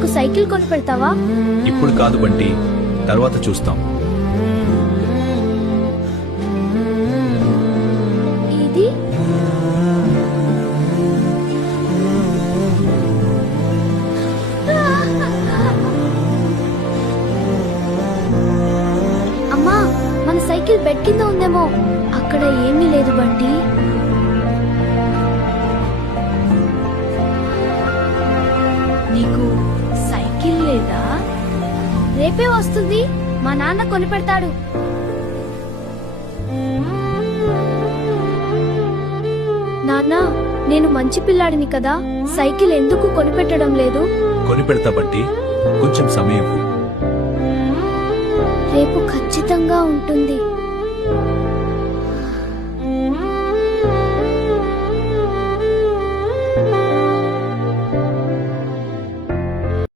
నాకు సైకిల్ కొని పెడతావా? ఇప్పుడు కాదు బంటి, తర్వాత చూస్తాం. ఇది అమ్మా, మన సైకిల్ బెడ్ కింద ఉందేమో. అక్కడ ఏమీ లేదు బంటి. నీకు సైకిల్ లేదా? రేపే వస్తుంది, మా నాన్న కొని పెడతాడు. నాన్న, నేను మంచి పిల్లాడిని కదా, సైకిల్ ఎందుకు కొనిపెట్టడం లేదు? కొని పెడతా బంటి, కొంచెం సమయం. రేపు ఖచ్చితంగా ఉంటుంది.